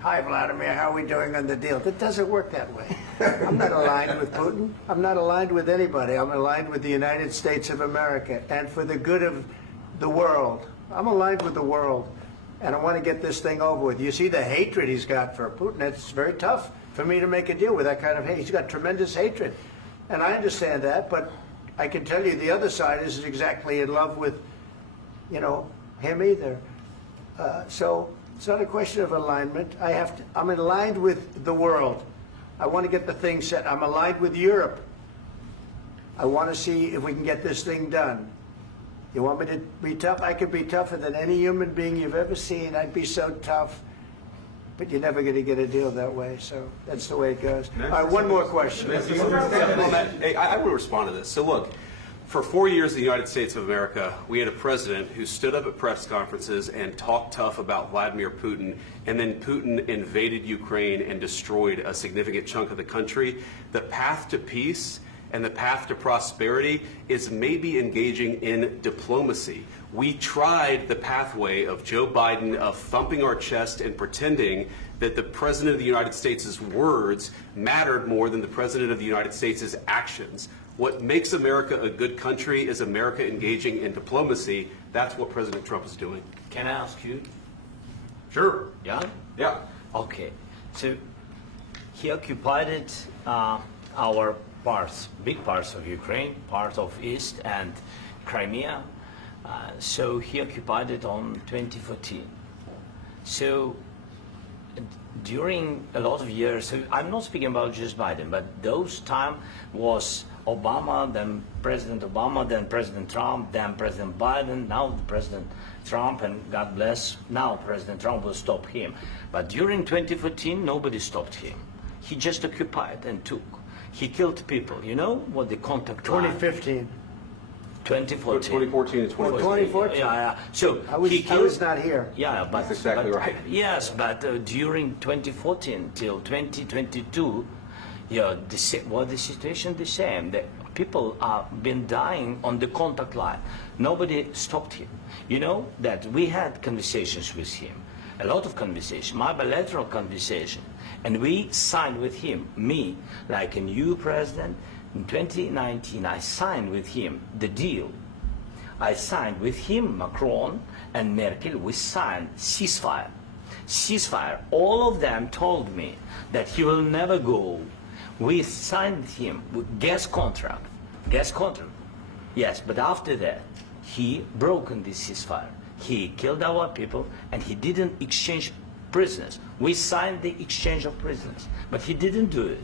hi, Vladimir, how are we doing on the deal? That doesn't work that way. I'm not aligned with Putin. I'm not aligned with anybody. I'm aligned with the United States of America and for the good of the world. I'm aligned with the world, and I want to get this thing over with. You see the hatred he's got for Putin. It's very tough for me to make a deal with that kind of hate. He's got tremendous hatred, and I understand that, but I can tell you the other side isn't exactly in love with, you know, him either. So it's not a question of alignment. I'm aligned with the world. I want to get the thing set. I'm aligned with Europe. I want to see if we can get this thing done. You want me to be tough? I could be tougher than any human being you've ever seen. I'd be so tough. But you're never going to get a deal that way, so that's the way it goes. All right, one more question. I will respond to this. So look, for 4 years in the United States of America, we had a president who stood up at press conferences and talked tough about Vladimir Putin, and then Putin invaded Ukraine and destroyed a significant chunk of the country. The path to peace and the path to prosperity is maybe engaging in diplomacy. We tried the pathway of Joe Biden of thumping our chest and pretending that the President of the United States' words mattered more than the President of the United States' actions. What makes America a good country is America engaging in diplomacy. That's what President Trump is doing. Can I ask you? Sure. Yeah? Yeah. Okay. So he occupied our parts, big parts of Ukraine, part of East and Crimea. So he occupied it on 2014. So during a lot of years, so I'm not speaking about just Biden, but those time was Obama, then President Obama, then President Trump, then President Biden, now President Trump, and God bless, now President Trump will stop him. But during 2014, nobody stopped him. He just occupied and took. He killed people. You know what the contact 2015. 2014. 2014 and 2015. 2014. Yeah. So I was not here. Yeah, but that's exactly right. Yes, but during 2014 till 2022, yeah, the situation the same. The people have been dying on the contact line. Nobody stopped him. You know that we had conversations with him, a lot of conversation, my bilateral conversation, and we signed with him, me, like a new president. In 2019, I signed with him the deal. I signed with him, Macron and Merkel, we signed ceasefire. Ceasefire. All of them told me that he will never go. We signed with him with gas contract. Gas contract. Yes, but after that, he broken this ceasefire. He killed our people and he didn't exchange prisoners. We signed the exchange of prisoners, but he didn't do it.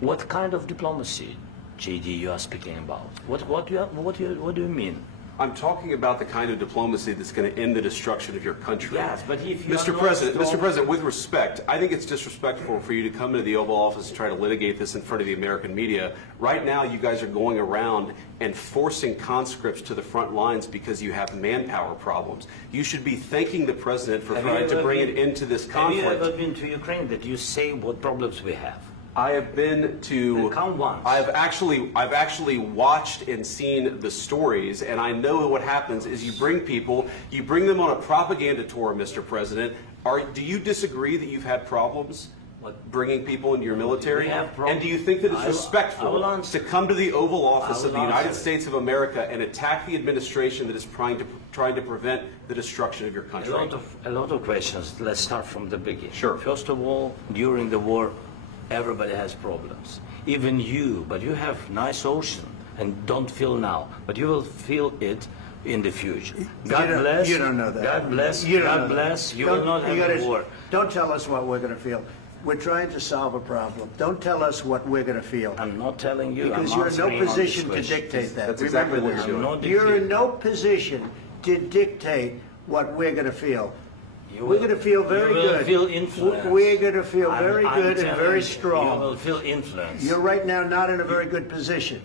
What kind of diplomacy, JD, you are speaking about? What do you mean? I'm talking about the kind of diplomacy that's going to end the destruction of your country. Yes, but if you Mr. President, with respect, I think it's disrespectful for you to come into the Oval Office and try to litigate this in front of the American media. Right now, you guys are going around and forcing conscripts to the front lines because you have manpower problems. You should be thanking the President for trying to bring an end to this conflict. Have you ever been to Ukraine that you say what problems we have? I have been to. Count once. I've actually watched and seen the stories, and I know what happens is you bring people, you bring them on a propaganda tour, Mr. President. Do you disagree that you've had problems bringing people into your military? And do you think that it's respectful to come to the Oval Office of the United States of America and attack the administration that is trying to prevent the destruction of your country? A lot of questions. Let's start from the beginning. Sure. First of all, during the war, everybody has problems, even you, but you have nice ocean and don't feel now, but you will feel it in the future. God bless. You don't know that. God bless. God bless. You will not have a war. Don't tell us what we're going to feel. We're trying to solve a problem. Don't tell us what we're going to feel. I'm not telling you. Because you're in no position to dictate that. That's exactly what you're doing. You're in no position to dictate what we're going to feel. We're going to feel very good. You will feel influence. We're going to feel very good and very strong. You will feel influence. You're right now not in a very good position.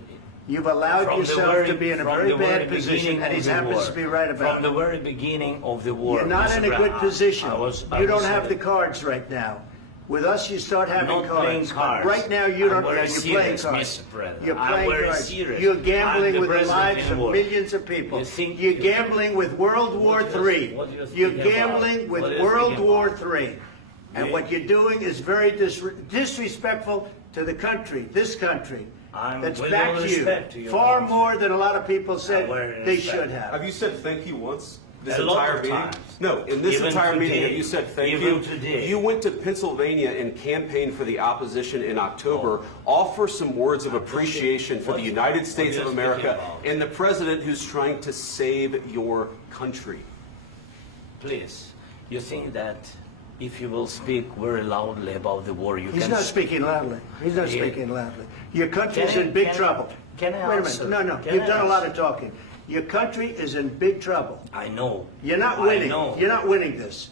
You've allowed yourself to be in a very bad position, and he happens to be right about it. From the very beginning of the war. You're not in a good position. You don't have the cards right now. With us, you start having cards. Right now, you don't. You're playing cards. You're playing cards. You're gambling with the lives of millions of people. You're gambling with World War III. You're gambling with World War III. And what you're doing is very disrespectful to the country, this country, that's with backed all respect to you your far country. more than a lot of people said they should Have have. you said thank you once? This A lot entire of meeting? times. No, in this Even entire meeting, today. have you said thank Even you? today. You went to Pennsylvania and campaigned for the opposition in October. Offer some words of appreciation for the United States of America and the president who's trying to save your country. Please, you think that if you will speak very loudly about the war, you He's can... not speaking loudly. He's not Yeah. speaking loudly. Your country's Can I- in big can I- trouble. can I Wait a answer? minute. No, Can you've I done a lot answer? of talking. Your country is in big trouble. I know. You're not I winning. know. You're not winning this.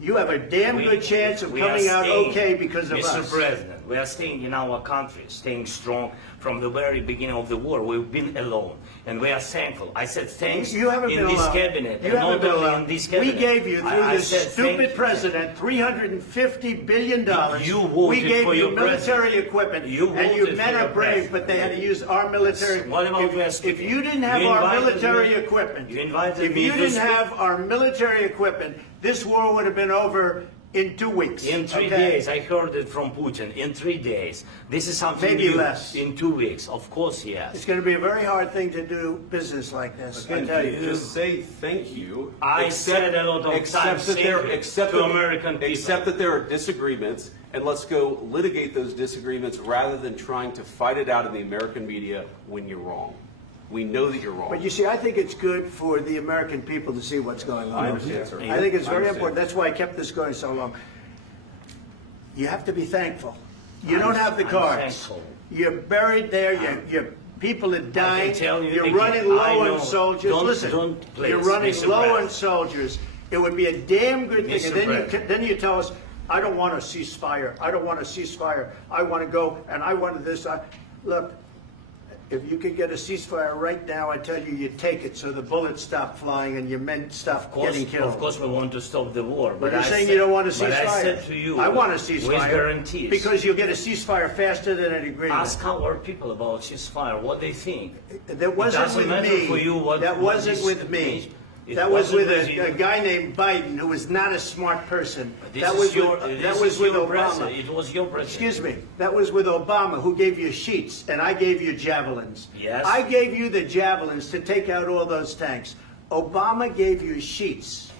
You have a damn good chance of we are coming out staying, okay because of Mr. us. President, we are staying in our country, staying strong from the very beginning of the war. We've been alone, and we are thankful. I said thanks You haven't in been this alone. cabinet, You and haven't not been only alone. in this We cabinet. gave you, through I this said thank stupid you. president, $350 billion. You voted we gave for you your military president. equipment. You and you voted men for are your brave, president. but they had to use our military. What about if you didn't have You our invited military me- equipment, you invited if me you to didn't speak- have our military equipment, this war would have been over in 2 weeks. In 3 okay? days, I heard it from Putin. In 3 days, this is something Maybe new. less. In 2 weeks, of course, yes. It's going to be a very hard thing to do business like this. I Again, tell you. just say thank you. I said a lot of accept times that there, thank you accept to that- American people. Accept that there are disagreements, and let's go litigate those disagreements rather than trying to fight it out in the American media when you're wrong. We know that you're wrong. But you see, I think it's good for the American people to see what's going on. I understand, sir. I think it's I very understand. important. That's why I kept this going so long. You have to be thankful. You I'm- don't have the I'm cards. thankful. You're buried there. Your people are dying. tell you You're again, running I low know. on soldiers. Don't- Listen, don't please, you're running Mr. low on President. soldiers. It would be a damn good thing. Mr. And then President. then you tell us, I don't want a ceasefire. I don't want a ceasefire. I want to go and I want this. Look, if you could get a ceasefire right now, I tell you, you take it so the bullets stop flying and your men stop getting killed. Of course, we want to stop the war. But you're I saying said- you don't want a ceasefire. But I said to you, I want a with ceasefire. guarantees. Because you'll get a ceasefire faster than an agreement. Ask our people about ceasefire, what they think. That wasn't doesn't with matter me. for you what- That what wasn't this with me. means. It That was wasn't with with you. a guy named Biden, who was not a smart person. This That is was your, with, this that was is with your Obama. president. It was your president. Excuse me. That was with Obama, who gave you sheets, and I gave you javelins. Yes. I gave you the javelins to take out all those tanks. Obama gave you sheets.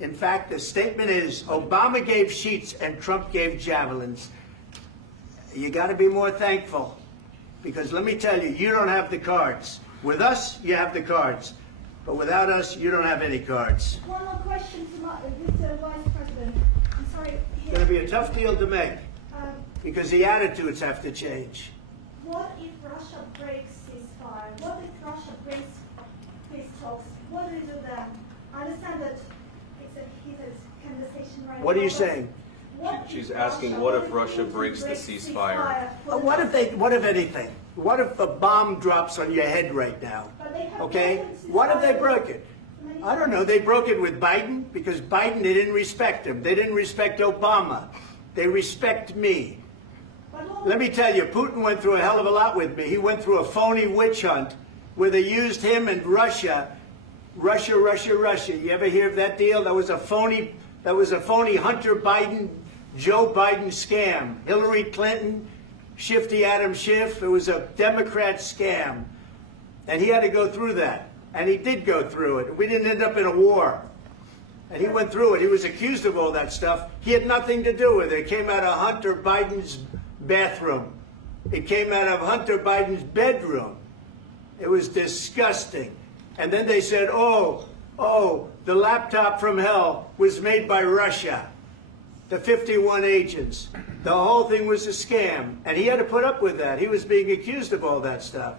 In fact, the statement is Obama gave sheets and Trump gave javelins. You got to be more thankful, because let me tell you, you don't have the cards. With us, you have the cards. But without us, you don't have any cards. One more question to Mr. Vice President. I'm sorry. It's going to be a tough deal to make, Um, because the attitudes have to change. what if Russia breaks ceasefire? What if Russia breaks peace talks? What do you do then? I understand that it's a heated conversation right now. What are you but saying? what She's if asking, what if Putin Russia breaks the ceasefire? What if anything? What if a bomb drops on your head right now? But they have Okay? broken ceasefire. What if they broke it? I don't know. They broke it with Biden because Biden, they didn't respect him. They didn't respect Obama. They respect me. Let me tell you, Putin went through a hell of a lot with me. He went through a phony witch hunt where they used him and Russia. Russia. You ever hear of that deal? That was a phony Hunter Biden, Joe Biden scam. Hillary Clinton, Shifty Adam Schiff. It was a Democrat scam. And he had to go through that. And he did go through it. We didn't end up in a war. And he went through it. He was accused of all that stuff. He had nothing to do with it. It came out of Hunter Biden's bathroom. It came out of Hunter Biden's bedroom. It was disgusting. And then they said, oh, the laptop from hell was made by Russia. The 51 agents. The whole thing was a scam. And he had to put up with that. He was being accused of all that stuff.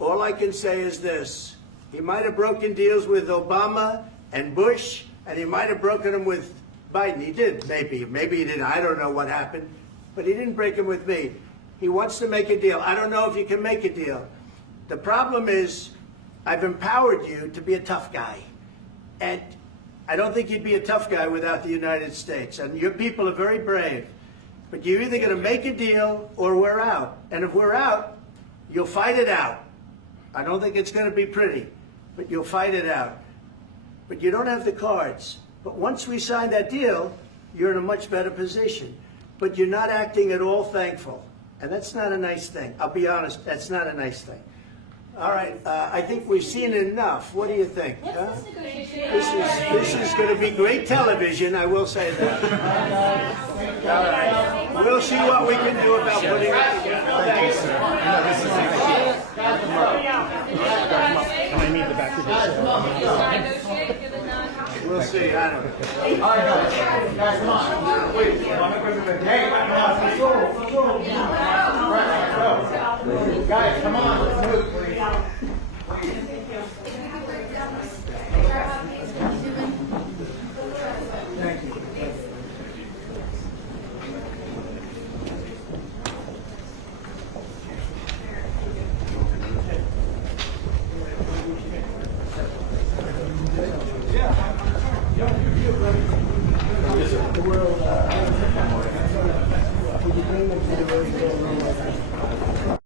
All I can say is this. He might have broken deals with Obama and Bush, and he might have broken them with Biden. He did, maybe. Maybe he didn't. I don't know what happened. But he didn't break them with me. He wants to make a deal. I don't know if you can make a deal. The problem is, I've empowered you to be a tough guy. And I don't think you'd be a tough guy without the United States. And your people are very brave. But you're either going to make a deal or we're out. And if we're out, you'll fight it out. I don't think it's going to be pretty, but you'll fight it out. But you don't have the cards. But once we sign that deal, you're in a much better position. But you're not acting at all thankful. And that's not a nice thing. I'll be honest, that's not a nice thing. All right, I think we've seen enough. What do you think? Huh? This is going to be great television, I will say that. All right. We'll see what we can do about putting it together. Thank you, sir. Can I meet the back of We'll see. I don't know. All right, guys, come on. Wait, hey, guys, come on. Let's move. Thank you. The world, would you bring them to the